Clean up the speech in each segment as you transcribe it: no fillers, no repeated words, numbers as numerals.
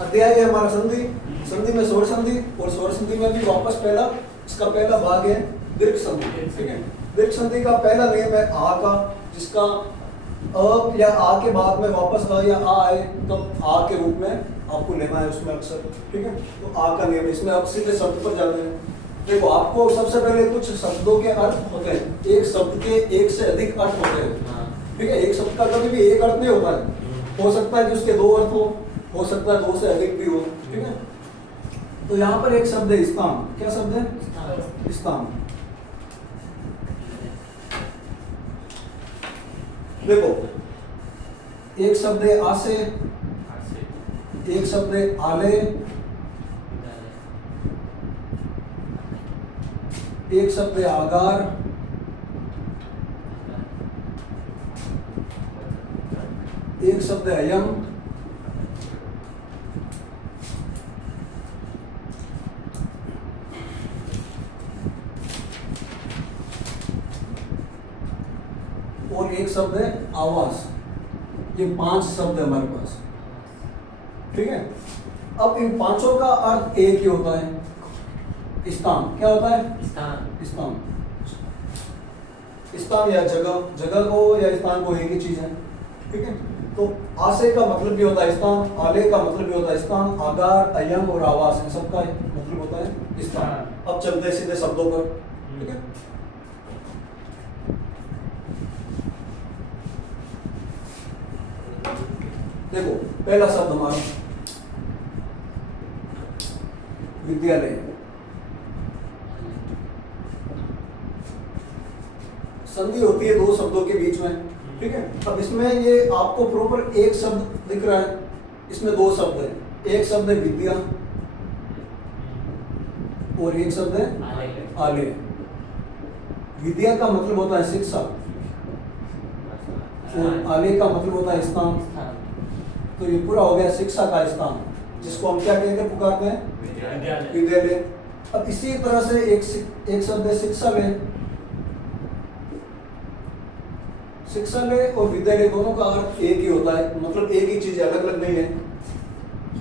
अध्याय है हमारा संधि। संधि में स्वर संधि, और स्वर संधि में भी वापस पहला इसका पहला भाग है दीर्घ संधि। ठीक है, दीर्घ संधि का पहला नियम है आ का, जिसका अ या आ के बाद में वापस अ या आ आए तो आ के रूप में आपको लेना है उसमें अक्सर। ठीक है, तो आ का नियम, इसमें आप सीधे शब्द पर जाते हैं। देखो, आपको सबसे पहले कुछ शब्दों के अर्थ होते हैं, एक शब्द के एक से अधिक अर्थ होते हैं। ठीक है, एक शब्द का कभी भी एक अर्थ नहीं होता है, हो सकता है कि उसके दो अर्थ हो सकता है दो से अधिक भी हो। ठीक है, तो यहाँ पर एक शब्द है स्थान। क्या शब्द है? स्थान। देखो, एक शब्द है आसे, एक शब्द है आले, एक शब्द है आगार, एक शब्द है अयम, और एक शब्द है आवास। ये 5 शब्द है हमारे पास। ठीक है, अब इन पांचों का अर्थ एक ही होता है, स्थान। क्या होता है? स्थान। स्थान या जगह, जगह को या स्थान को एक ही चीज है। ठीक है, तो आसे का मतलब भी होता है स्थान, आले का मतलब भी होता है स्थान, आगार, अयम और आवास, इन सबका मतलब होता है स्थान। अब चलते हैं सीधे शब्दों पर। ठीक है, देखो, पहला शब्द हमारा विद्यालय। संधि होती है दो शब्दों के बीच में। ठीक है, अब इसमें ये आपको प्रॉपर एक शब्द दिख रहा है, इसमें दो शब्द है। एक शब्द है विद्या और एक शब्द है आले। विद्या का मतलब होता है शिक्षा और आले का मतलब होता है स्थान। तो ये पूरा हो गया शिक्षा का स्थान, जिसको हम क्या कहकर पुकारते हैं? विद्यालय। अब इसी तरह से एक शब्द है शिक्षालय। शिक्षालय और विद्यालय दोनों का अर्थ एक ही होता है, मतलब एक ही चीज, अलग अलग नहीं है।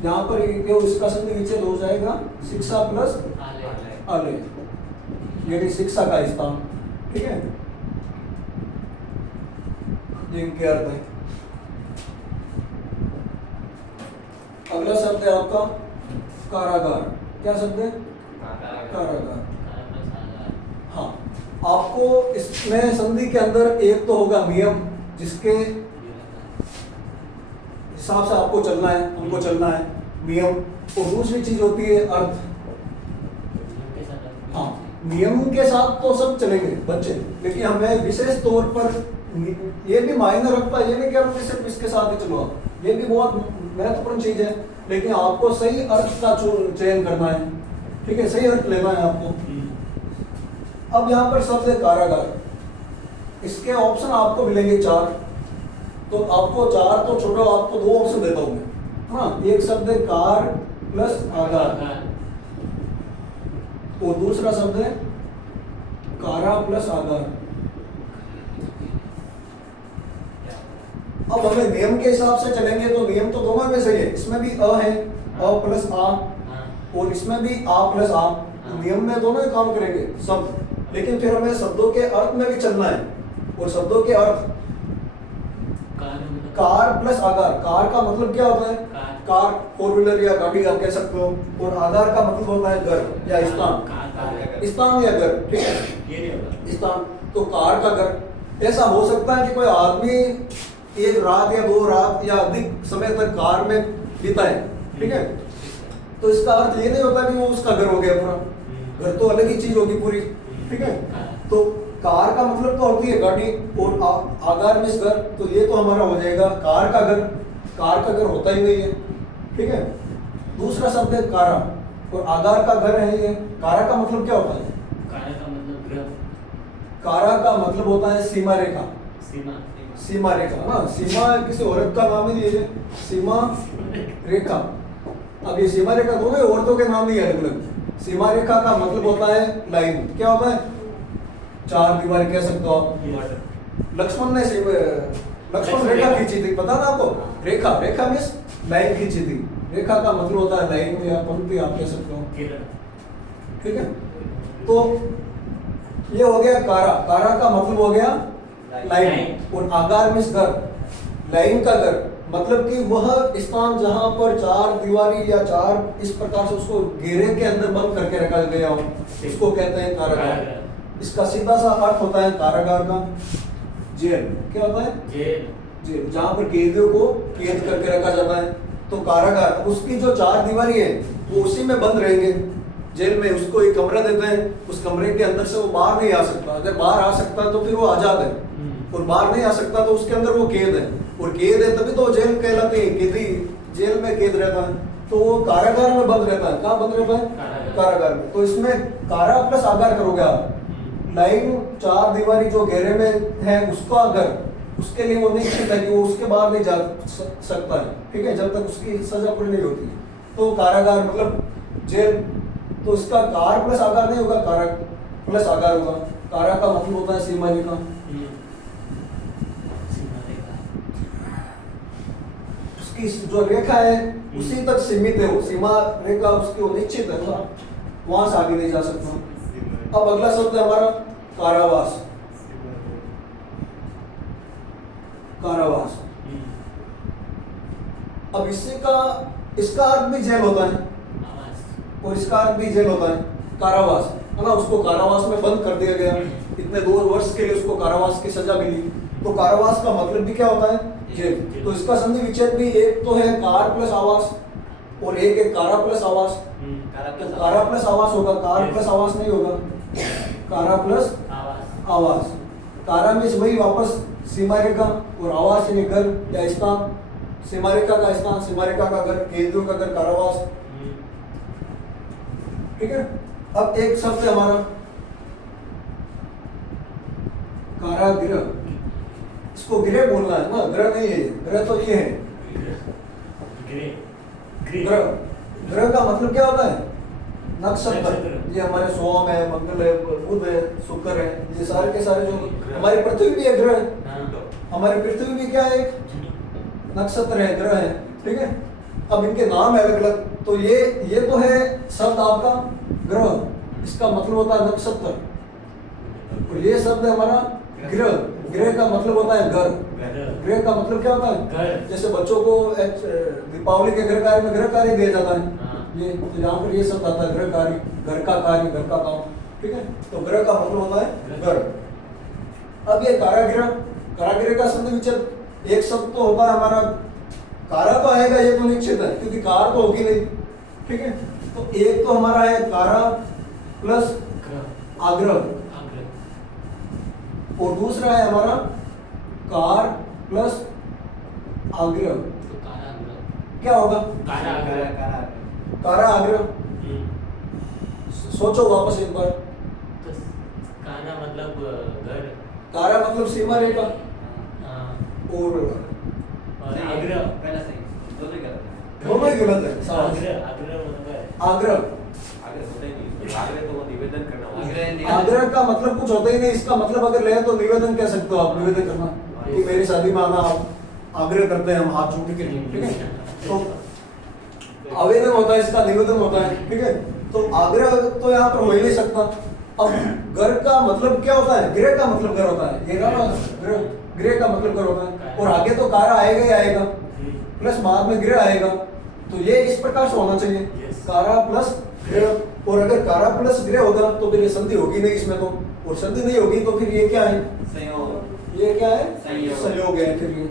यहाँ पर इसका संधि विच्छेद हो जाएगा शिक्षा प्लस आलय, यानी शिक्षा का स्थान। ठीक है, ये इनके अर्थ है। अगला शब्द है आपका कारागार। क्या शब्द है? कारागार। हाँ, आपको इसमें संधि के अंदर एक तो होगा नियम, जिसके हिसाब से आपको चलना है, हमको चलना है नियम। और दूसरी चीज होती है अर्थ। हाँ, नियम के साथ तो सब चलेंगे बच्चे, लेकिन हमें विशेष तौर पर ये भी मायने रखता है। ये नहीं कह रहा कि सिर्फ इसके साथ ही चलो, ये भी बहुत महत्वपूर्ण चीज है, लेकिन आपको सही अर्थ का चयन करना है। ठीक है, सही अर्थ लेना है आपको। अब यहाँ पर शब्द है कारागार। इसके ऑप्शन आपको मिलेंगे 4, तो आपको 4 तो छोड़ो, आपको 2 ऑप्शन देता हूं मैं। हाँ, एक शब्द है कार प्लस आगार और दूसरा शब्द है कारा प्लस आगार। अब हमें नियम के हिसाब से चलेंगे तो नियम तो दोनों में सही है। इसमें भी अ है, अ प्लस आ, और इसमें भी आ प्लस आ। तो नियम में दोनों ही काम करेंगे सब, लेकिन फिर हमें शब्दों के अर्थ में भी चलना है। और शब्दों के अर्थ कार प्लस आगार। कार का मतलब क्या होता है? कार, 4 व्हीलर या गाड़ी आप कह सकते हो। और आगार का मतलब होता है घर या स्थान, स्थान या घर। ठीक है, स्थान। तो कार का घर। ऐसा हो सकता है कि कोई आदमी एक रात या 2 रात या अधिक समय तक कार में बिताए। ठीक है, तो इसका अर्थ ये नहीं होता कि वो उसका घर हो गया पूरा। घर तो अलग ही चीज होगी पूरी। ठीक है, तो कार का मतलब तो होती है गाड़ी, और आगार में घर, तो ये तो हमारा हो जाएगा कार का घर। कार का घर होता ही नहीं है। ठीक है, दूसरा शब्द है कारा, और आगार का घर है ये। कारा का मतलब क्या होता है? कारा का मतलब ग्रह। कारा का मतलब होता है सीमा रेखा। सीमा रेखा ना, सीमा किसी औरत का नाम ही नहीं है, सीमा रेखा। अब ये सीमा रेखा दोनों औरतों के नाम नहीं है, अलग अलग। सीमा रेखा का मतलब होता है लाइन। क्या होता है? 4 दीवार कह सकते हो आप। लक्ष्मण ने लक्ष्मण रेखा खींची थी, पता था आपको? रेखा, रेखा मीन्स लाइन खींची थी। रेखा का मतलब होता है लाइन या पंक्ति आप कह सकते हो, ठीक है। तो ये हो गया कारा, कारा का मतलब हो गया लाइन, और आगार मीन्स घर, लाइन का घर मतलब कि वह स्थान जहां पर चार दीवारी या चार इस प्रकार से उसको घेरे के अंदर बंद करके रखा गया हो, इसको कहते हैं कारागार। इसका सीधा सा अर्थ होता है कारागार का जेल। क्या होता है? जेल, जेल जहां पर कैदियों को कैद करके रखा जाता है। तो कारागार, उसकी जो चार दीवारी है वो उसी में बंद रहेंगे जेल में। उसको एक कमरा देते हैं, उस कमरे के अंदर से वो बाहर नहीं आ सकता। अगर बाहर आ सकता तो फिर वो आजाद है, और बाहर नहीं आ सकता तो उसके अंदर वो कैद है, और कैद है तभी तो जेल कहलाती है, कैदी जेल में कैद रहता है। तो वो कारागार में बंद रहता है। कहाँ बंद रहता है? कारागार में। तो इसमें कारा प्लस आगार करोगे आप, लाइन चार दीवारी जो घेरे में है उसका घर, उसके लिए वो निश्चित है कि वो उसके बाहर नहीं जा सकता है, ठीक है, जब तक उसकी सजा पूरी नहीं होती। तो कारागार मतलब जेल। तो इसका कार प्लस आगार नहीं होगा, कारा प्लस आगार होगा। कारा का मतलब होता है सीमा रेखा। उसकी जो रेखा है उसी तक सीमित है, वो सीमा रेखा उसकी वो निश्चित है, वहां से आगे नहीं जा सकता। अब अगला शब्द है हमारा कारावास। कारावास, अब इसका अर्थ भी जेल होता है और इसका अर्थ भी जेल होता है। कारावास है ना, उसको कारावास में बंद कर दिया गया, इतने 2 वर्ष के लिए उसको कारावास की सजा मिली। तो कारावास का मतलब भी क्या होता है? जेल। तो इसका संधि विच्छेद भी एक तो है कार प्लस आवास, और एक है कारा प्लस आवास। तो कारा प्लस आवास होगा, कार प्लस आवास नहीं होगा, कारा प्लस आवास। कारा में वही वापस सीमा रेखा, और आवास यानी घर या स्थान। सीमा रेखा का स्थान, सीमा रेखा का घर, कैदियों का घर, कारावास, ठीक है। अब एक शब्द है हमारा कारागृह। इसको गृह बोलना है ना, ग्रह नहीं है, ग्रह तो ये है। ग्रह, ग्रह का मतलब क्या होता है? नक्षत्र। ये हमारे सोम है, मंगल है, बुध है, शुक्र है, ये सारे के सारे जो हमारी पृथ्वी भी है ग्रह। हमारी पृथ्वी भी क्या है? नक्षत्र है, ग्रह है, ठीक है। अब इनके नाम है अलग अलग। तो ये तो है शब्द आपका ग्रह, इसका मतलब होता है नक्षत्र। और ये शब्द है हमारा गृह, गृह का मतलब होता है घर। गृह का मतलब क्या होता है? घर। जैसे बच्चों को दीपावली के गृह कार्य में गृह कार्य दिया जाता है, ये तो यहाँ पर ये शब्द आता है गृह कार्य, घर का कार्य, घर का काम, ठीक है। तो गृह का मतलब होता है घर। अब ये कारागृह, कारागृह का संधि विच्छेद एक शब्द तो होता है हमारा, कारा तो आएगा, ये तो निश्चित है क्योंकि कार तो होगी नहीं, ठीक है। तो एक तो हमारा है कारा प्लस आग्रह, और दूसरा है हमारा कार प्लस आग्रह। क्या होगा? कारा आग्रह। सोचो वापस एक बार। कारा मतलब घर, कारा मतलब सीमा रेखा, और आग्रह पहला सही, दोनों ही गलत है। दोनों ही गलत है। आग्रह मतलब आग्रह, आग्रह होता ही नहीं, आग्रह तो वो निवेदन करना होता है। आग्रह का मतलब कुछ होता ही नहीं। इसका मतलब अगर ले तो निवेदन कह सकते हो आप, निवेदन करना कि मेरी शादी में आना, आप आग्रह करते हैं हम हाथ जोड़ के, ठीक है। तो आवेदन होता है, इसका निवेदन होता है, ठीक है। तो आग्रह तो यहाँ पर हो ही नहीं सकता। अब घर का मतलब क्या होता है? गृह का मतलब घर होता है, गृह, गृह का मतलब घर होता है। और आगे तो कारा आएगा ही आएगा, प्लस बाद में गृह आएगा। तो ये इस प्रकार से होना चाहिए, कारा प्लस गृह। और अगर कारा प्लस गृह होगा तो फिर ये संधि होगी नहीं इसमें तो, और संधि नहीं होगी तो फिर ये क्या है? संयोग। ये क्या है? संयोग है फिर ये।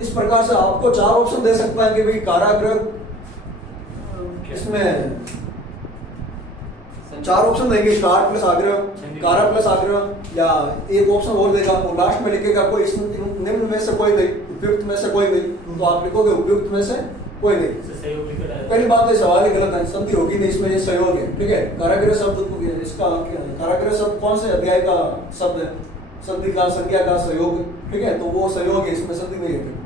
इस प्रकार से आपको 4 ऑप्शन दे सकता है कि भाई कारागृह, इसमें 4 ऑप्शन देंगे, कार प्लस आग्रह, कारा प्लस आग्रह, या एक ऑप्शन और देगा और लास्ट में लिखेगा कोई निम्न में से कोई नहीं, उपयुक्त में से कोई नहीं। तो आप लिखोगे उपयुक्त में से कोई नहीं। पहली बात तो सवाल ही गलत है, संधि होगी नहीं इसमें, ये संयोग है, ठीक है। कारागृह शब्द इसका क्या है? कारागृह शब्द कौन से अध्याय का शब्द है? संधि का, संज्ञा का, संयोग, ठीक है। तो वो संयोग है, इसमें संधि नहीं है।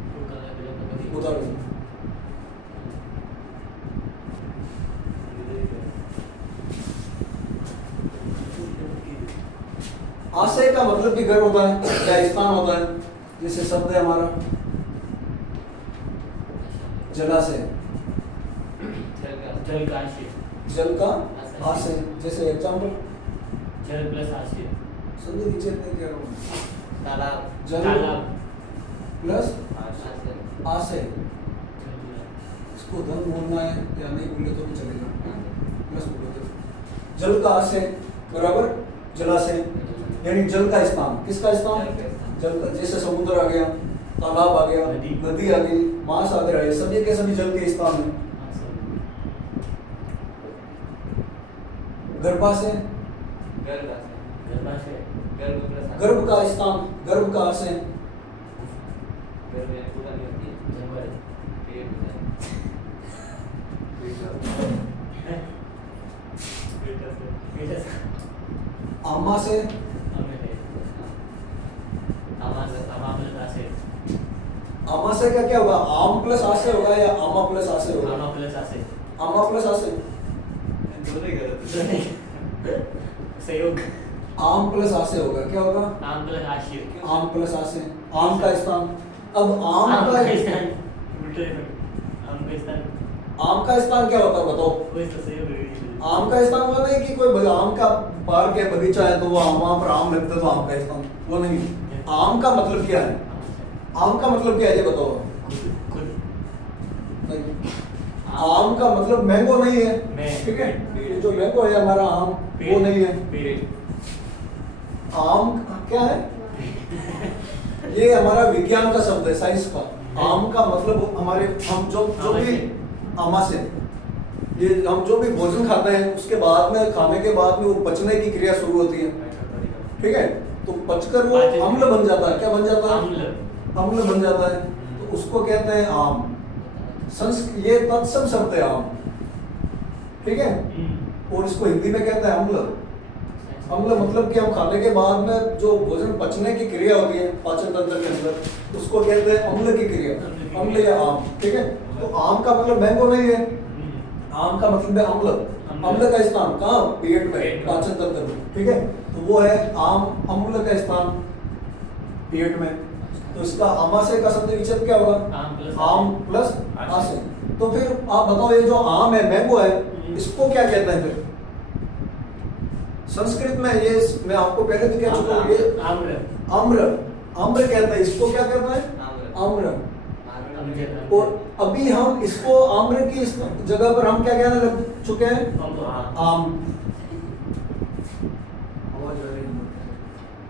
उदाहरण आशय का मतलब भी घर होता है या स्थान होता है। जैसे शब्द है हमारा जलाशय, जल का आशय, जल का आशय। जैसे एग्जाम्पल जल प्लस आशय, संधि विच्छेद नहीं कह रहा हूँ, तालाब, जल तालाब, प्लस आशय, आशय। इसको धन बोलना है या नहीं बोले तो भी चलेगा, प्लस बोलो तो। जल का आशय बराबर जलाशय, यानी जल का स्थान। किसका स्थान? जल का। जैसे समुद्र आ गया, तालाब आ गया, नदी आ गई, महासागर आ गया, सभी के सभी जल के स्थान है। गर्भाशय, गर्भाशय, गर्भ का स्थान, गर्भ का आशय। जंगल, आमाशय, आमाशय का क्या होगा? आम प्लस आशय होगा या आमा प्लस आशय होगा? आमा प्लस आशय, सहयोग, आम प्लस आशय होगा। क्या होगा? आम प्लस आशय, आम प्लस आशय, आम का स्थान। अब आम का स्थान, उल्टे आम का स्थान, आम का स्थान क्या होता है बताओ? कोई तो सहयोग है। आम का स्थान वो नहीं कि कोई आम का पार्क है, बगीचा है, तो वो वहां पर आम लगता है तो आम का स्थान, वो नहीं। आम का मतलब क्या है? आम का मतलब क्या है ये बताओ? नहीं। आम का मतलब मैंगो नहीं है, ठीक है? ये जो मैंगो है हमारा आम, वो नहीं है। आम क्या है? ये हमारा विज्ञान का शब्द है, साइंस का। आम का मतलब हमारे हम जो भी आमा से ये हम जो भी भोजन खाते हैं उसके बाद में, खाने के बाद में वो पचने की क्रिया शुरू होती है, ठीक है? तो पचकर वो अम्ल बन जाता है। क्या बन जाता है? अम्ल बन जाता है, तो उसको कहते हैं आम। ये तत्सम शब्द है आम, ठीक है? और इसको हिंदी में कहते हैं अम्ल। अम्ल मतलब कि हम खाने के बाद में जो भोजन पचने की क्रिया होती है पाचन तंत्र के अंदर, उसको कहते हैं अम्ल की क्रिया, अम्ल या आम, ठीक है? तो आम का मतलब मैंगो नहीं है, आम का मतलब है अम्ल। अम्ल का स्थान कहाँ? पेट में, पाचन तंत्र में, ठीक है? तो वो है आम, अम्ल का स्थान पेट में। तो इसका आमाशय का संधि विच्छेद क्या होगा? आम प्लस आशय। तो फिर आप बताओ, ये जो आम है, मैंगो है, इसको क्या कहते हैं फिर संस्कृत में? ये मैं आपको पहले भी कह चुका हूँ, ये आम्र, आम्र, आम्र कहते हैं। इसको क्या कहते हैं? आम्र। और अभी हम इसको आम्र की इस जगह पर हम क्या कहने लग चुके हैं? आम।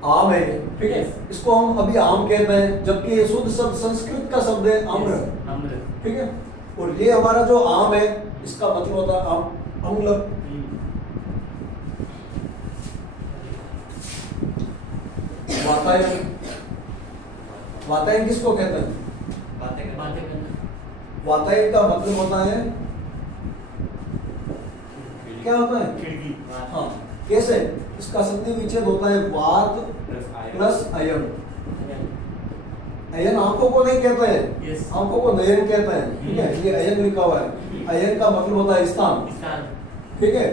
आम है, ठीक है? इसको हम अभी आम कहते हैं, जबकि ये शुद्ध शब्द संस्कृत का शब्द है आम्र, ठीक है? और ये हमारा जो आम है, इसका मतलब होता है आम, अम्ल। वातायन, वातायन किसको कहते हैं? वातायन का मतलब होता है, क्या होता है? खिड़की, हाँ, कैसे? इसका संधि विच्छेद होता है वात प्लस अयन। अयन आंखों को नहीं कहता है, आंखों को नयन कहता है, ठीक है? ये अयन लिखा हुआ है। अयन का मतलब होता है स्थान, ठीक है?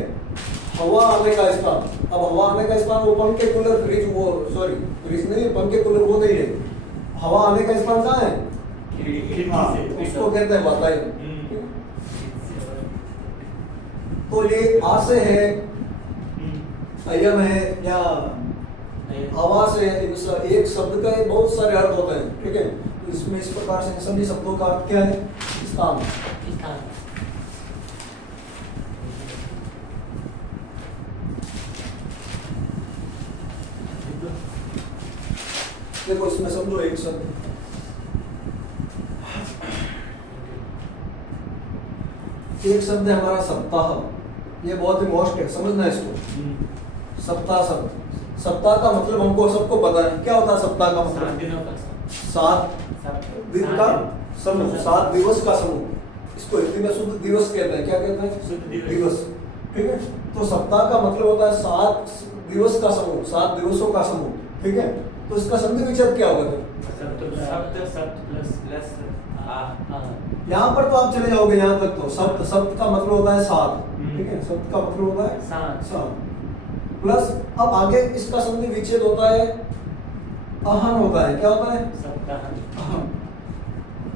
हवा आने का स्थान। अब हवा आने का स्थान वो पंखे, कूलर, फ्रिज, वो सॉरी फ्रिज नहीं, पंखे, कूलर वो नहीं है। हवा आने का स्थान कहाँ है? हाँ, उसको कहते हैं वातायन। तो ये आशय है, अयन है या आवास है, एक शब्द का बहुत सारे अर्थ होते हैं, ठीक है? तो इसमें इस प्रकार से सभी शब्दों का अर्थ क्या है? स्थान। देखो इसमें समझो एक शब्द, एक शब्द है हमारा सप्ताह। ये बहुत ही मोस्ट है, समझना है इसको। सप्ताह शब्द, सप्ताह का मतलब हमको सबको पता है। क्या होता है सप्ताह का मतलब? 7 दिन का समूह, 7 दिवस का समूह। इसको हिंदी में शुद्ध दिवस कहते हैं। क्या कहते हैं? शुद्ध दिवस, ठीक है? तो सप्ताह का मतलब होता है 7 दिवस का समूह, 7 दिवसों का समूह, ठीक है? तो इसका संधि विच्छेद क्या होगा? यहाँ पर तो आप चले जाओगे यहाँ तक, तो सप्त, सप्त का मतलब होता है 7, ठीक है? सप्त का मतलब होता है 7। प्लस अब आगे इसका संधि विच्छेद होता है अहन होता है, क्या होता है? सप्ताह अहन।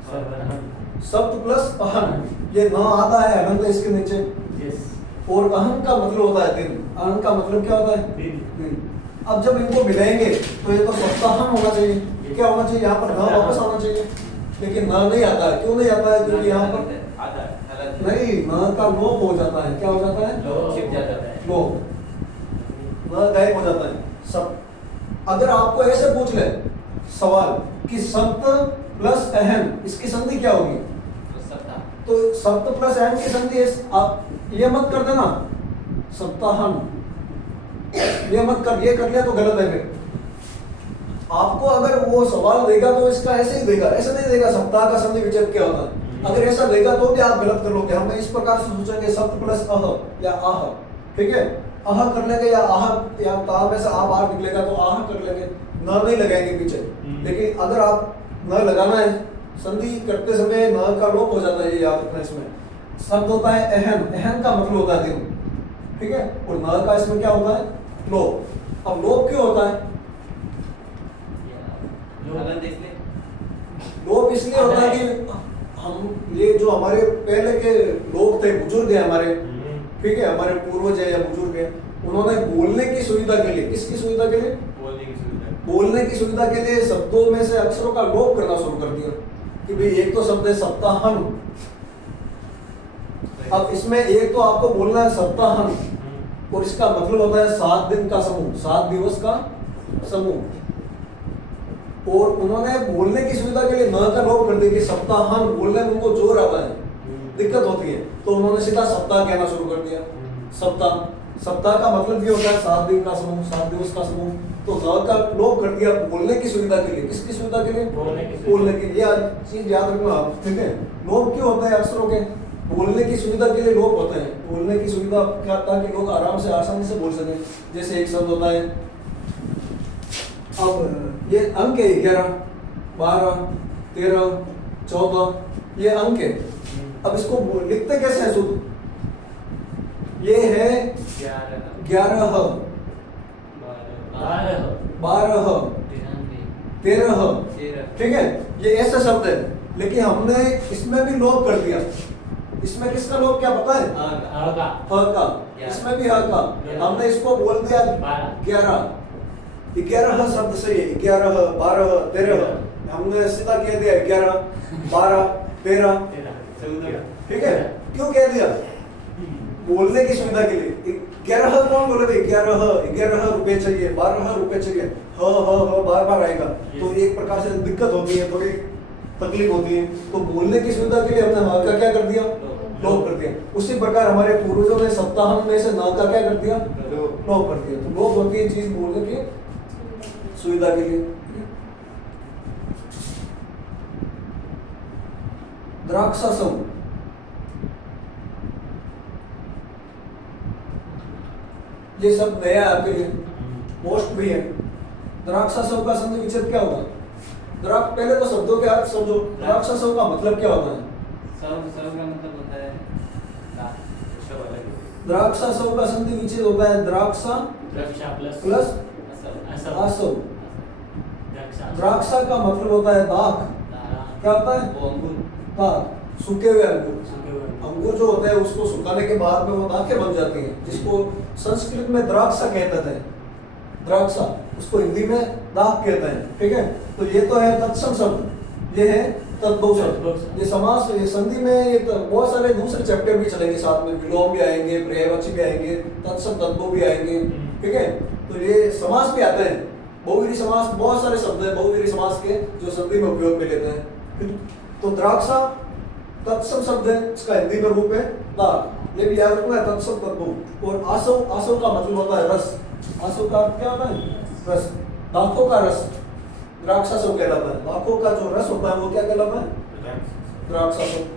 सर्वनाम सप्त प्लस अहन, ये न आता है अनंत इसके नीचे, यस और अहन का मतलब होता है दिन। अहन का मतलब क्या होता है? दिन दिन। अब जब इनको मिलाएंगे तो ये तो सप्ताहन होना चाहिए, क्या होना चाहिए? यहाँ पर न वापस आना चाहिए, लेकिन न नहीं आता है। क्यों नहीं आता है? क्योंकि यहाँ पर आधा अलग नहीं, न का लोप हो जाता है। क्या हो जाता है? लोग छिप जाता है। लोप, न गायब हो जाता है सब। अगर आपको ऐसे पूछ ले सवाल कि सप्त प्लस अहन इसकी संधि क्या होगी, तो सप्ताह तो सप्त प्लस अहन की संधि आप ये मत कर देना सप्ताहन, ये मत कर, ये कर लिया तो गलत है। फिर आपको अगर वो सवाल देगा तो इसका ऐसे ही देगा, ऐसे नहीं देगा सप्ताह का संधि विच्छेद क्या होता है। अगर ऐसा देगा तो भी आप गलत कर लोगे। हमें इस प्रकार से सोचेंगे सप्त प्लस अह या आह, ठीक है? अह कर लेंगे या आह, या ता में से आ बाहर निकलेगा तो आह कर लेंगे, न नहीं लगाएंगे पीछे। लेकिन अगर आप न लगाना है संधि करते समय न का लोप हो जाता है, ये याद रखना। इसमें शब्द होता है अहन, अहन का मतलब होता है दिन, ठीक है? और न का इसमें क्या होता है? लोप। अब लोप क्यों होता है? अगन देख ले लोप इसलिए होता है कि हम ये जो हमारे पहले के लोग थे, बुजुर्ग है हमारे, ठीक है, हमारे पूर्वज है या बुजुर्ग है, उन्होंने बोलने की सुविधा के लिए, किसकी सुविधा के लिए? बोलने की सुविधा बोलने की सुविधा के लिए शब्दों में से अक्षरों का लोप करना शुरू कर दिया कि भाई एक तो शब्द है सप्ताहन, अब इसमें एक तो आपको बोलना है सप्ताहन, और इसका मतलब होता है 7 दिन का समूह, 7 दिवस का समूह। और उन्होंने बोलने की सुविधा के लिए न का लोप कर दिया कि सप्ताहन, बोलने में उनको जोर आता है, दिक्कत होती है, तो उन्होंने सीधा सप्ताह कहना शुरू कर दिया। सप्ताह, सप्ताह का मतलब भी होता है 7 दिन का समूह, 7 दिवस का समूह। तो न का लोप कर दिया बोलने की सुविधा के लिए, किसकी सुविधा के लिए? बोलने की। ये चीज याद रखना आप, ठीक है? लोप क्यों होते हैं अक्षरों के? बोलने की सुविधा के लिए लोप होते हैं। बोलने की सुविधा क्या, ताकि लोग आराम से आसानी से बोल सकें। जैसे एक शब्द होता है, अब ये अंक है 11, 12, 13, 14, ये अंक है। अब इसको लिखते कैसे हैं शुद्ध? ये है 11, 12, 13, ठीक है? ये ऐसा शब्द है, लेकिन हमने इसमें भी लोप कर दिया। इसमें किसका लोप क्या पता है? ह का। इसमें भी ह का। हमने इसको बोल दिया 11, 11 शब्द सही है, 11, 12, 13, हमने सीधा कह दिया 11, 12, 13, ठीक है? क्यों कह दिया? बोलने की सुविधा के लिए। 11 कौन बोले भाई? 11 रुपए चाहिए, 12 रुपए चाहिए, ह बार बार आएगा, तो एक प्रकार से दिक्कत होती है, थोड़ी तकलीफ होती है। तो बोलने की सुविधा के लिए हमने ह का क्या कर दिया? लोप कर दिया। उसी प्रकार हमारे पूर्वजों ने सप्ताहन में से न का क्या कर दिया? लोप कर दिया। तो लोप होती है चीज बोलने की सुविधा के लिए। द्राक्षासम, ये सब नया है आपके लिए, मोस्ट भी है। द्राक्षासम का संधि विच्छेद क्या होगा? पहले तो शब्दों के अर्थ समझो। द्राक्षासम का मतलब क्या होता है? सर्व का मतलब होता है द्राक्षासव का संधि विच्छेद होता है द्राक्षा प्लस आसव। द्राक्षा का मतलब होता है दाख। क्या होता है? वो अंगूर, दाख, सूखे हुए अंगूर। अंगूर जो होता है उसको सुखाने के बाद में वो दाखें बन जाती हैं, जिसको संस्कृत में द्राक्षा कहते थे। द्राक्षा, उसको हिंदी में दाख कहते हैं, ठीक है? तो ये तो है तत्सम शब्द, ये है तद्भव शब्द। ये समास, ये संधि में ये बहुत सारे दूसरे चैप्टर भी चलेंगे साथ में, विलोम भी आएंगे, पर्यायवाची भी आएंगे, तत्सम तद्भव भी आएंगे, ठीक है? तो ये समास भी आते हैं, बहुवीरी समास, बहुत सारे शब्द हैं बहुवीरी समास के जो संधि में उपयोग में लेते हैं। तो द्राक्षा तत्सम शब्द है, इसका हिंदी में रूप है दाख। ये भी याद रखना है, तत्सम तद्भव। और आसव, आसव का मतलब होता है रस। आसव का क्या होता है? रस। दाखों का रस द्राक्षासव कहलाता है। दाखों का जो रस होता है वो क्या कहलाता है? द्राक्षासव।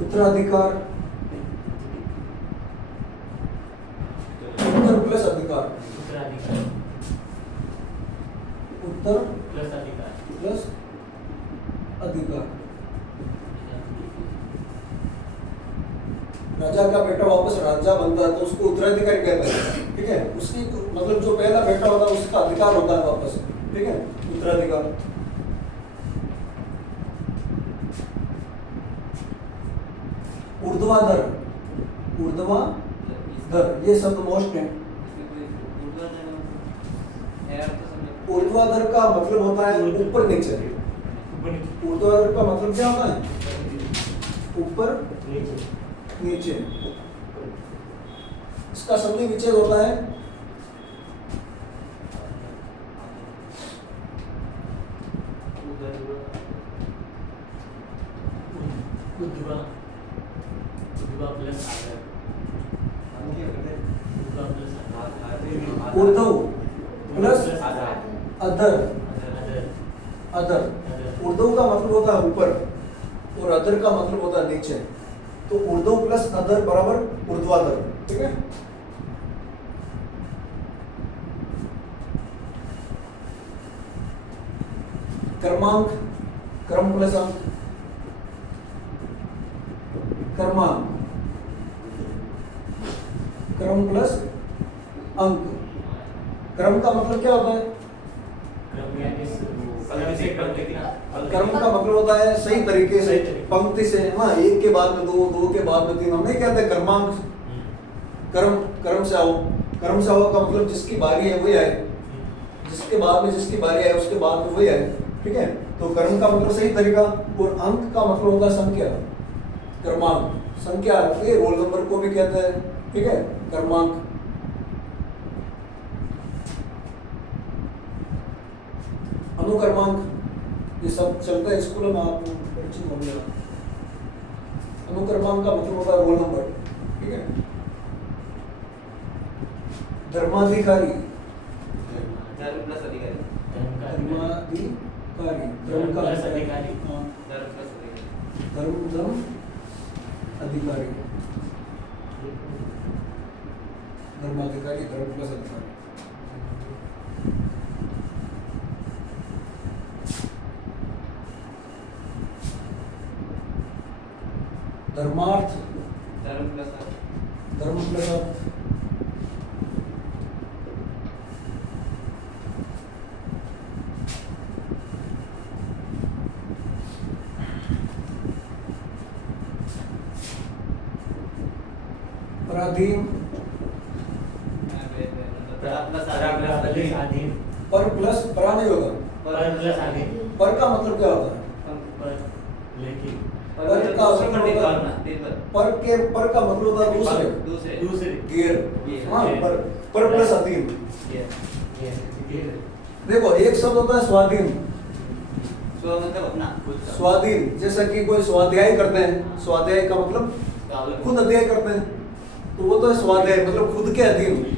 उत्तराधिकार, उत्तर प्लस अधिकार प्लस अधिकार। राजा का बेटा वापस राजा बनता है तो उसको उत्तराधिकारी कहते हैं, ठीक है। उसकी मतलब जो पहला बेटा होता है उसका अधिकार होता है वापस, ठीक है, उत्तराधिकार। ऊर्ध्वाधर, ऊर्ध्वाधर ये शब्द मोस्ट है। ऊर्ध्वाधर का मतलब होता है ऊपर नीचे। ऊर्ध्वाधर का मतलब क्या होता है? ऊपर नीचे। इसका संधि विच्छेद होता है ऊर्ध्वा प्लस आधार, ऊर्ध्वा प्लस आधार, ऊर्ध्व प्लस आधार, अधर। अधर, अधर ऊर्ध्व का मतलब होता है ऊपर और अधर का मतलब होता है नीचे। तो ऊर्ध्व प्लस अधर बराबर ऊर्ध्वाधर, ठीक है। क्रमांक, क्रम प्लस अंक, क्रमांक, क्रम प्लस अंक। क्रम का मतलब क्या होता है? क्रम का मतलब होता है सही तरीके से, पंक्ति से, हाँ, एक के बाद में दो, दो के बाद में तीन। हम नहीं कहते क्रमांक, क्रम, क्रम से आओ। क्रम से आओ का मतलब जिसकी बारी है वही आए, जिसके बाद में जिसकी बारी आए उसके बाद में वही आए, ठीक है। तो क्रम का मतलब सही तरीका, और अंक का मतलब होता है संख्या। क्रमांक संख्या, ये रोल नंबर को भी कहते हैं, ठीक है, क्रमांक। अनुक्रमांक ये सब चलता है स्कूल में, आप परिचित होंगे। अनुक्रमांक का मतलब होता है रोल नंबर, ठीक है। धर्माधिकारी, धर्म प्लस अधिकारी, धर्माधिकारी, धर्म प्लस अधिकारी, हाँ, धर्म प्लस अधिकारी, धर्म अधिकारी, धर्माधिकारी, धर्म प्लस अधिकारी। धर्मार्थ, धर्म प्लस अर्थ, धर्म प्लस अर्थ, पराधीन, अधीन, पर प्लस परा नहीं होगा। पर प्लस अधीन, पर का मतलब क्या होता है? लेकिन पर का मतलब होता है, पर के, पर का मतलब होता है दूसरे, दूसरे दूसरे गियर, हाँ, पर प्लस अधीन। ये देखो एक शब्द होता है स्वाधीन। स्व मतलब अपना खुद का। स्वाधीन, जैसा कि कोई स्वाध्याय करते हैं, स्वाध्याय का मतलब खुद अध्याय करते हैं, तो वो तो है स्वाध्याय, मतलब खुद के अधीन,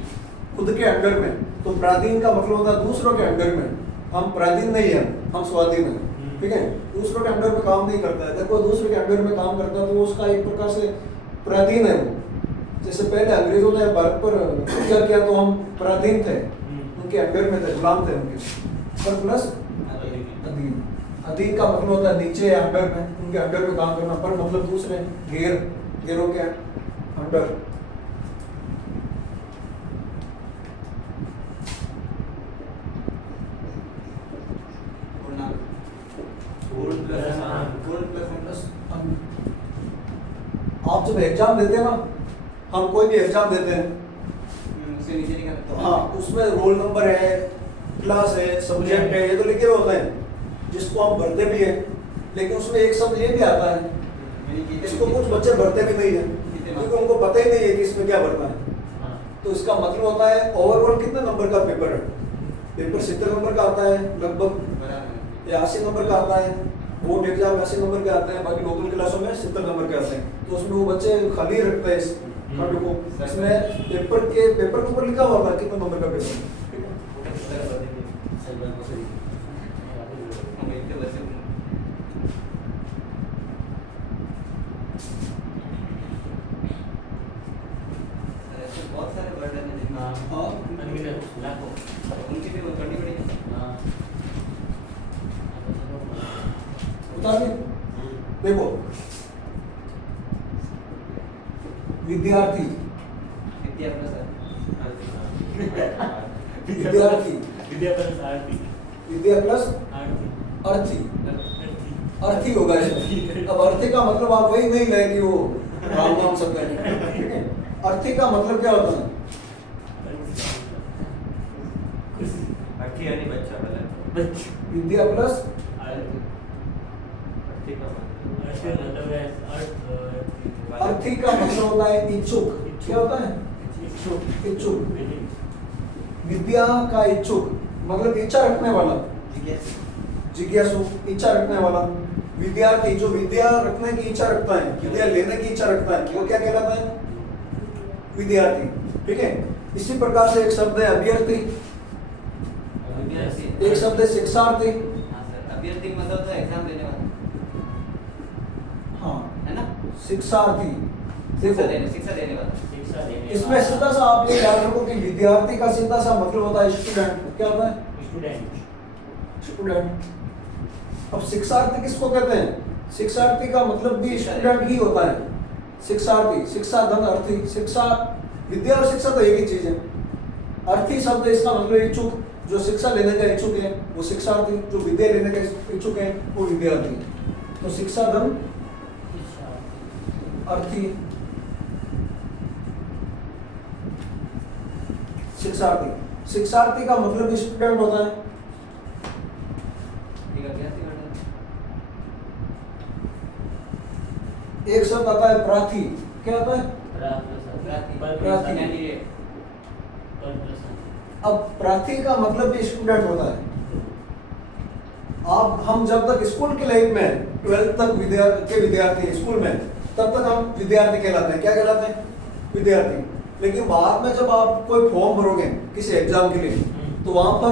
खुद के अंडर में। तो पराधीन का मतलब होता है दूसरों के अंडर में। हम पराधीन नहीं है, हम स्वाधीन है, ठीक है। दूसरों के अंडर में काम नहीं करता है। अगर कोई दूसरे के अंडर में काम करता है तो वो उसका एक प्रकार से पराधीन है वो। जैसे पहले अंग्रेजों ने भारत पर कब्जा किया तो हम पराधीन थे, उनके अंडर में थे, गुलाम थे उनके। पर प्लस अधीन, अधीन का मतलब होता है नीचे या अंडर में, उनके अंडर में काम करना। पर मतलब दूसरे, घेर, घेरों के अंडर। आप जब एग्जाम देते हैं ना, हम कोई भी एग्जाम देते हैं, उससे नीचे नहीं करते। हाँ, उसमें रोल नंबर है, क्लास है, सब्जेक्ट है, ये तो लिखे हुए होते हैं, जिसको हम भरते भी हैं। लेकिन उसमें एक शब्द ये भी आता है जिसको कुछ बच्चे भरते भी नहीं है, क्योंकि उनको पता ही नहीं है कि इसमें क्या भरना है। तो इसका मतलब होता है ओवरऑल कितने नंबर का पेपर है? पेपर 70 नंबर का आता है लगभग, या 80 नंबर का आता है। बोर्ड एग्जाम 80 नंबर के आते हैं, बाकी लोकल क्लासों में 70 नंबर के आते हैं। तो उसमें वो बच्चे खाली रखते हैं इस खंड को। इसमें पेपर के ऊपर लिखा हुआ है कितने नंबर का पेपर है, ठीक है। बहुत सारे वर्ड हैं। हाँ, अनगिनत लाखों उनकी भी करनी पड़ेगी। हाँ बता दें देखो विद्यार्थी विद्या प्लस विद्यार्थी विद्या प्लस आरती विद्या प्लस आरती अर्थी अर्थी अर्थी होगा इसमें। अब अर्थी का मतलब आप वही नहीं ले कि वो राम नाम सब है, ठीक है। अर्थी का मतलब क्या होता है? अर्थी यानी बच्चा मतलब विद्या प्लस आरती अर्थी का मतलब अर्थ मतलब है अर्थ अर्थी का मतलब होता है इच्छुक। क्या होता है? इच्छुक इच्छुक। विद्या का इच्छुक मतलब इच्छा रखने वाला, जिज्ञासु, इच्छा रखने वाला। विद्यार्थी जो विद्या रखने की इच्छा रखता है, विद्या लेने की इच्छा रखता है, वो क्या कहलाता है? विद्यार्थी, ठीक है। इसी प्रकार से एक शब्द है अभ्यर्थी, एक शब्द है शिक्षार्थी। हाँ सर, अभ्यर्थी मतलब तो एग्जाम देने वाला हाँ, है ना, शिक्षार्थी। शिक्षा देखो देने वाला। शिक्षा देने इसमें सीधा सा आप ये याद रखो कि विद्यार्थी का सीधा सा मतलब होता है स्टूडेंट। क्या होता है? Student student. अब शिक्षार्थी किसको कहते हैं? शिक्षार्थी का मतलब भी स्टूडेंट ही होता है। शिक्षार्थी, शिक्षा धन अर्थी, शिक्षा विद्या और शिक्षा तो एक ही चीज है। अर्थी शब्द इसका मतलब इच्छुक, जो शिक्षा लेने का इच्छुक है वो शिक्षार्थी, जो विद्या लेने का इच्छुक है वो विद्यार्थी। तो शिक्षा धन अर्थी शिक्षार्थी। शिक्षार्थी का मतलब स्टूडेंट होता है। ठीक है, अभ्यर्थी मतलब एक शब्द आता है प्रार्थी। क्या होता है? प्रार्थी। कैंडिडेट। अब प्रार्थी का मतलब भी स्टूडेंट होता है। आप हम जब तक स्कूल के लाइफ में 12th तक विद्यार्थी स्कूल में, तब तक हम विद्यार्थी कहलाते हैं। क्या कहलाते हैं? विद्यार्थी। लेकिन बाद में जब आप कोई फॉर्म भरोगे किसी एग्जाम के लिए, तो वहां पर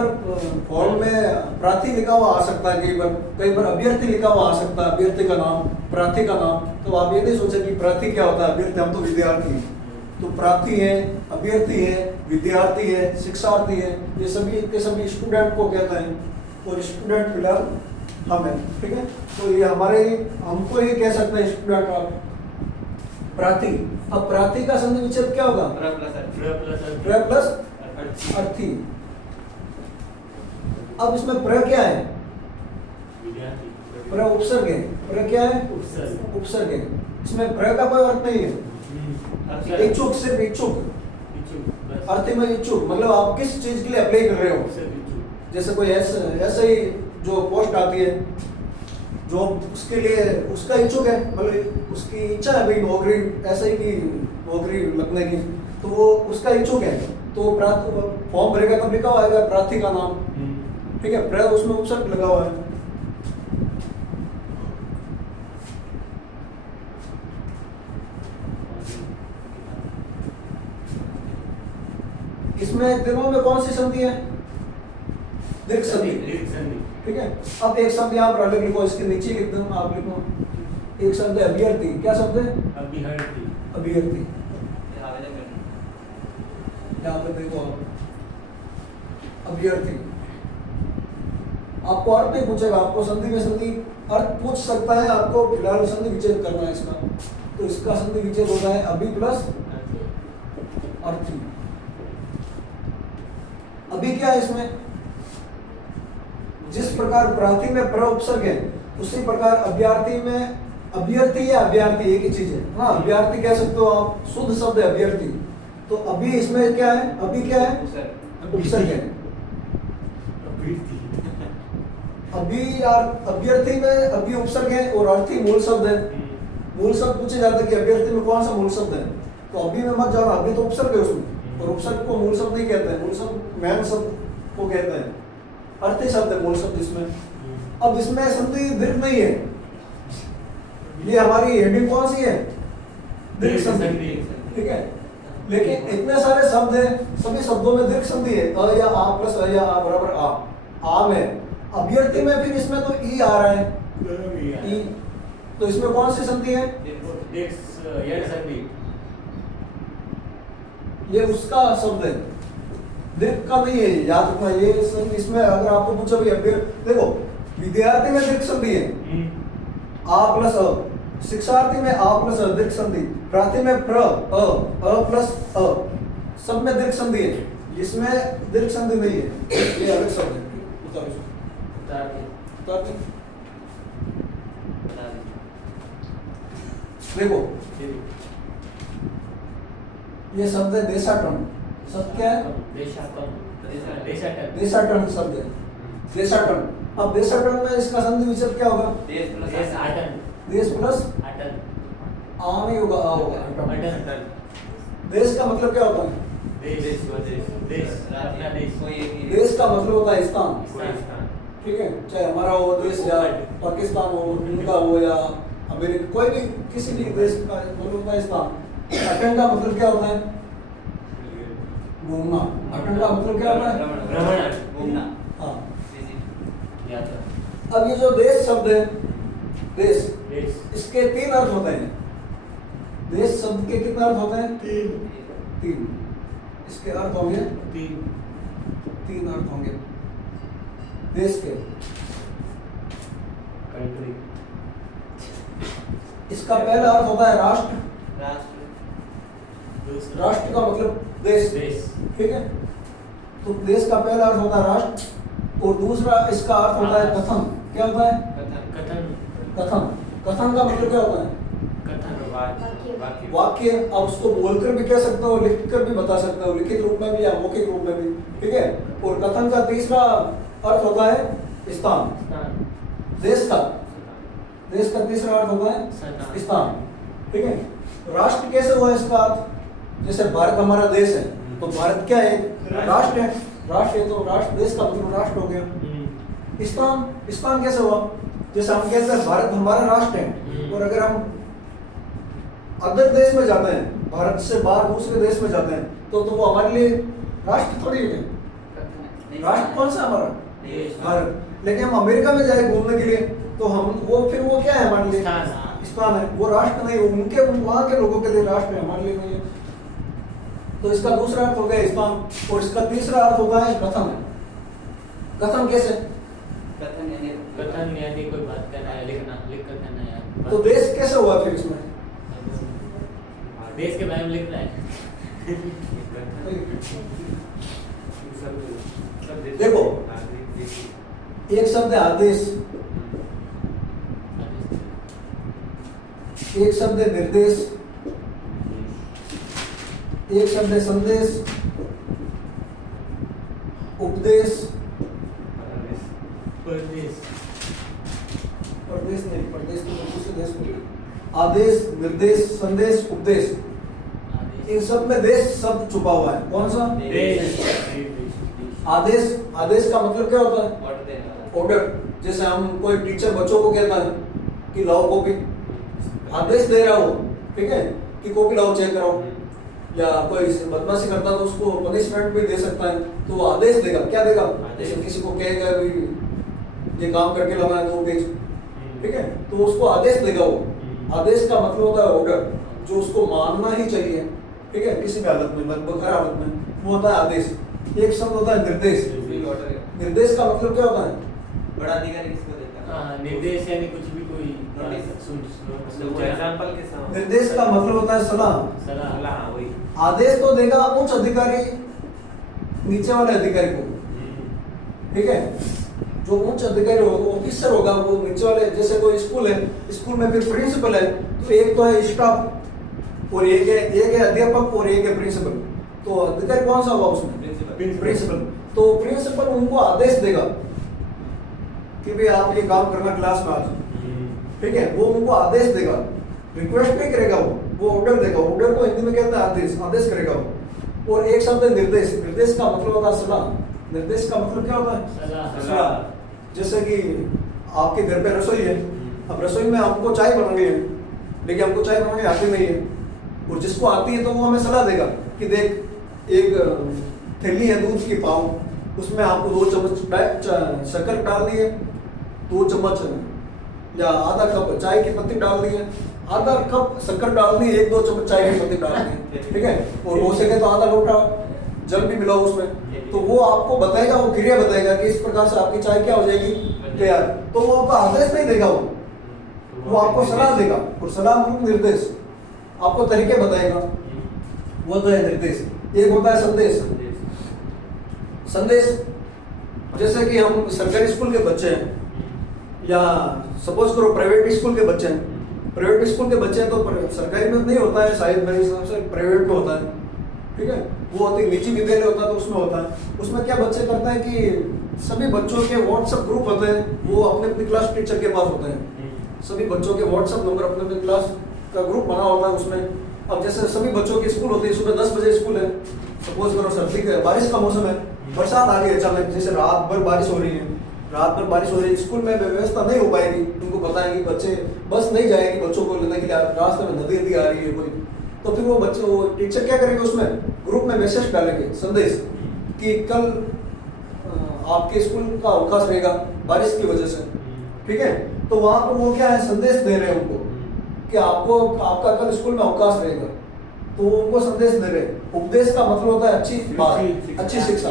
फॉर्म में प्रार्थी लिखा हुआ आ सकता है, कई बार अभ्यर्थी लिखा हुआ आ सकता है, अभ्यर्थी का नाम, प्रार्थी का नाम। तो आप ये नहीं सोचे कि प्रार्थी क्या होता है, अभ्यर्थी, हम तो विद्यार्थी हैं। तो प्रार्थी है, अभ्यर्थी है, विद्यार्थी है, शिक्षार्थी है, ये सभी के सभी स्टूडेंट को कहते हैं। और स्टूडेंट फिलहाल हम हैं, ठीक है। तो ये हमारे हमको ही कह सकते हैं स्टूडेंट आप। प्रार्थी। अब प्रार्थी का संधि विच्छेद क्या होगा? प्र प्लस अर्थी। अब इसमें प्र क्या है? प्र उपसर्ग है। प्र क्या है? उपसर्ग है। इसमें प्र का कोई अर्थ नहीं है। इच्छुक, सिर्फ इच्छुक। अर्थी में इच्छुक मतलब आप किस चीज के लिए अप्लाई कर रहे हो। जैसे कोई ऐसे ही जो पोस्ट आती है, जो उसके लिए उसका इच्छुक है, मतलब उसकी इच्छा है भाई नौकरी, ऐसे ही की नौकरी लगने की, तो वो उसका इच्छुक है। तो फॉर्म भरेगा तब लिखा हुआ आएगा प्रार्थी का नाम, ठीक है। प्र उसमें उपसर्ग लगा हुआ है। इसमें दिनों में कौन सी संधि है? दीर्घ संधि, ठीक है। अब एक शब्द यहाँ पर अलग लिखो, इसके नीचे लिख दो, आप लिखो। एक शब्द है अभ्यर्थी। क्या शब्द है? अभ्यर्थी। अभ्यर्थी। आवेदन करना। यहाँ पे देखो आप, अभ्यर्थी। आपको अर्थ नहीं पूछेगा, आपको संधि में संधि अर्थ पूछ सकता है, आपको फिलहाल संधि विच्छेद करना है इसका। तो इसका संधि विच्छेद होता है अभि प्लस अर्थी। अभी क्या है इसमें? जिस प्रकार प्रार्थी में प्र उपसर्ग है, उसी प्रकार अभ्यर्थी में, अभ्यर्थी या अभ्यर्थी एक ही चीज है। हाँ, अभ्यर्थी कह सकते हो आप, शुद्ध शब्द है अभ्यर्थी। तो अभी इसमें क्या है? अभी क्या है? उपसर्ग है। अभी यार अभ्यर्थी में अभी उपसर्ग है और अर्थी मूल शब्द है। मूल शब्द पूछे जाते हैं कि अभ्यर्थी में कौन सा मूल शब्द है, तो अभी में मत जाओ, अभी तो उपसर्ग है उसमें, और उपसर्ग को मूल शब्द नहीं कहते हैं, मूल शब्द मैन शब्द को कहते हैं। अर्थी शब्द है मूल शब्द इसमें। अब इसमें संधि दीर्घ नहीं है। ये हमारी हेडिंग कौन सी है? दीर्घ संधि, ठीक है। लेकिन इतने सारे शब्द हैं, सभी शब्दों में दीर्घ संधि है। अ या आ प्लस अ या आ बराबर आ में। अभ्यर्थी में फिर इसमें तो ई आ रहा है, ई। तो इसमें कौन सी संधि है? ये उसका शब्द है, दीर्घ का नहीं है, याद रखना ये इसमें अगर आपको पूछो भी अभी देखो विद्यार्थी में दीर्घ संधि है आ प्लस अ, शिक्षार्थी में आ प्लस अ दीर्घ संधि, प्रार्थी में प्र अ प्लस अ, सब में दीर्घ संधि है, इसमें दीर्घ संधि नहीं है, ये अलग शब्द है। उतार दो। उतार दे। उतार दो। बता दे। देखो दे दे। ये शब्द है देशाटन, शब्द क्या है? देशाटन। देशाटन। देशाटन शब्द है, देशाटन। अब देशाटन में इसका संधि विच्छेद क्या होगा? देशाटन। देश प्लस अटन। आ नहीं होगा, आ होगा अटन। अटन। देश का मतलब क्या होता है? देश। देश। अपना देश। देश का मतलब होता है स्थान, स्थान। ठीक है, चाहे हमारा हो देश या पाकिस्तान हो, उनका हो या अमेरिका, कोई भी किसी भी देश का मतलब होता है स्थान। अटन का मतलब क्या होता है? घूमना। अटन का मतलब क्या होता है? भ्रमण। हाँ। यात्रा। अब ये जो देश शब्द है, देश, देश। इसके तीन अर्थ होते हैं। देश शब्द के कितने अर्थ होते हैं? तीन। इसके अर्थ होंगे तीन अर्थ होंगे देश के। कंट्री। इसका पहला अर्थ होता है राष्ट्र। दूसरा। राष्ट्र का मतलब देश, देश। ठीक है। तो देश का पहला अर्थ होता है राष्ट्र, और दूसरा इसका अर्थ होता है कथन। क्या होता है? कथन। कथन। कथन का मतलब क्या होता है? कथन। वाक्य। अब उसको बोलकर भी कह सकते हो, लिख कर भी बता सकते हो, लिखित रूप में भी या मौखिक रूप में भी, ठीक है। और कथन का तीसरा अर्थ होता है स्थान। देश का तीसरा अर्थ होता है स्थान, ठीक है। राष्ट्र कैसे हुआ इसका अर्थ? जैसे भारत हमारा देश है, तो भारत क्या है? राष्ट्र है। राष्ट्र है तो राष्ट्र, देश का मतलब राष्ट्र हो गया। स्थान कैसे हुआ? जैसे हम कहते हैं भारत हमारा राष्ट्र है, और अगर हम अदर देश में जाते हैं, भारत से बाहर दूसरे देश में जाते हैं, तो वो हमारे लिए राष्ट्र थोड़ी है। राष्ट्र कौन सा हमारा? भारत। लेकिन हम अमेरिका में जाए घूमने के लिए, तो हम वो क्या है हमारे लिए? स्थान है। वो राष्ट्र नहीं, उनके वहां के लोगों के लिए राष्ट्र है, हमारे लिए नहीं है। तो इसका दूसरा अर्थ हो गया स्थान, और इसका तीसरा अर्थ होता है कथन। कथन कैसे? कथन यानी कोई बात करना है, लिखना, लिख कर कहना है। तो देश कैसे हुआ फिर इसमें? देश के बारे में लिखना है। देखो, एक शब्द है आदेश, एक शब्द है निर्देश, एक शब्द है संदेश, उपदेश, परदेश। प्रदेश नहीं, प्रदेश तो दूसरे देश को। आदेश, निर्देश, संदेश, उपदेश, इन सब में देश शब्द छुपा हुआ है। कौन सा? देश। आदेश। आदेश का मतलब क्या होता है? ऑर्डर। जैसे हम कोई टीचर बच्चों को कहता है कि लाओ कॉपी, आदेश दे रहा हो, ठीक है, कि कॉपी लाओ, चेक कराओ। या कोई बदमाशी करता है तो उसको पनिशमेंट भी दे सकता है, तो वो आदेश देगा। क्या देगा? जैसे किसी को कहेगा भी ये काम करके लाना है 2 पेज, ठीक है, तो उसको आदेश देगा। वो आदेश का मतलब होता है ऑर्डर, जो उसको मानना ही चाहिए, ठीक है, किसी भी हालत में, लगभग हर हालत में, वो होता है आदेश। एक शब्द होता है निर्देश। निर्देश का मतलब क्या होता है? बड़ा अधिकारी किसको देता है? हाँ, निर्देश यानी कुछ भी कोई एग्जांपल के साथ। निर्देश का मतलब होता है सलाह। सलाह। वही। आदेश तो देगा उच्च अधिकारी नीचे वाले अधिकारी को, ठीक है। जो उच्च अधिकारी होगा, ऑफिसर होगा, वो नीचे वाले, जैसे कोई स्कूल है, स्कूल में फिर प्रिंसिपल है, तो एक तो है स्टाफ, और एक है अध्यापक, और एक है प्रिंसिपल। तो अधिकारी कौन सा होगा उसमें? प्रिंसिपल। तो प्रिंसिपल उनको आदेश देगा कि भाई आप ये काम करना क्लास में आज, ठीक है, वो उनको आदेश देगा, रिक्वेस्ट नहीं करेगा, वो ऑर्डर देगा। ऑर्डर को हिंदी में कहता है आदेश, आदेश करेगा वो। और एक शब्द है निर्देश। निर्देश का मतलब होता है सलाह। निर्देश का मतलब क्या होता है? सलाह। जैसे कि आपके घर पे रसोई है, अब रसोई में हमको चाय बनानी है, लेकिन हमको चाय बनानी आती नहीं है, और जिसको आती है तो वो हमें सलाह देगा कि देख, एक थैली है दूध की पाव, उसमें आपको 2 चम्मच शक्कर डालनी है, 2 चम्मच या आधा कप चाय की पत्ती डालनी है, आधा कप शक्कर डालनी है, 1-2 चम्मच चाय की पत्ती डालनी है, ठीक है, और हो सके तो आधा लोटा जल भी मिलाओ उसमें, तो वो आपको बताएगा, वो क्रिया बताएगा कि इस प्रकार से आपकी चाय क्या हो जाएगी, तैयार। तो वो आपको आदेश नहीं देगा, वो आपको सलाह देगा, और सलाह मतलब निर्देश, आपको तरीके बताएगा, वो तो है निर्देश। एक होता है संदेश। संदेश जैसे कि हम सरकारी स्कूल के बच्चे हैं, या सपोज करो प्राइवेट स्कूल के बच्चे हैं। प्राइवेट स्कूल के बच्चे हैं तो सरकारी में नहीं होता है, शायद मेरे हिसाब से प्राइवेट में होता है, ठीक है। वो होती निजी विद्यालय होता है तो उसमें होता है। उसमें क्या बच्चे करते हैं कि सभी बच्चों के व्हाट्सएप ग्रुप होते हैं, वो अपने अपनी क्लास टीचर के पास होते हैं। सभी बच्चों के व्हाट्सएप नंबर अपने अपने क्लास का ग्रुप बना होता है उसमें। अब जैसे सभी बच्चों की स्कूल होती है, सुबह 10 बजे स्कूल है, सपोज करो सर्दी का बारिश का मौसम है, बरसात आ गई अचानक, जैसे रात भर बारिश हो रही है, रात भर बारिश हो रही है, स्कूल में व्यवस्था नहीं हो पाएगी। उनको बताएंगे बच्चे, बस नहीं जाएगी बच्चों को लेने के लिए, रास्ते में नदी आ रही है कोई, तो फिर वो बच्चे, वो टीचर क्या करेंगे, उसमें ग्रुप में मैसेज डालेंगे, संदेश, कि कल आपके स्कूल का अवकाश रहेगा बारिश की वजह से, ठीक है। तो वहां पर वो क्या है, संदेश दे रहे हैं उनको कि आपको, आपका कल स्कूल में अवकाश रहेगा, तो वो उनको संदेश दे रहे हैं। उपदेश का मतलब होता है अच्छी बात, अच्छी शिक्षा।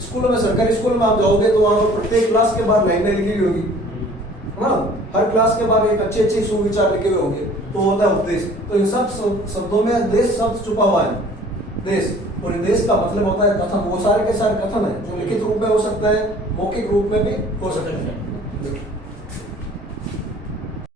स्कूलों में, सरकारी स्कूल में आप जाओगे तो वहाँ प्रत्येक क्लास के बाद लाइनें लिखी हुई होगी, है ना, हर क्लास के बाद एक अच्छे सुविचार लिखे हुए होंगे, तो होता है उपदेश। तो इन सब शब्दों में देश शब्द छुपा हुआ है, देश। और देश का मतलब होता है कथन, वो सारे के सारे कथन है, जो लिखित रूप में हो सकता है, मौखिक रूप में भी हो सकता है।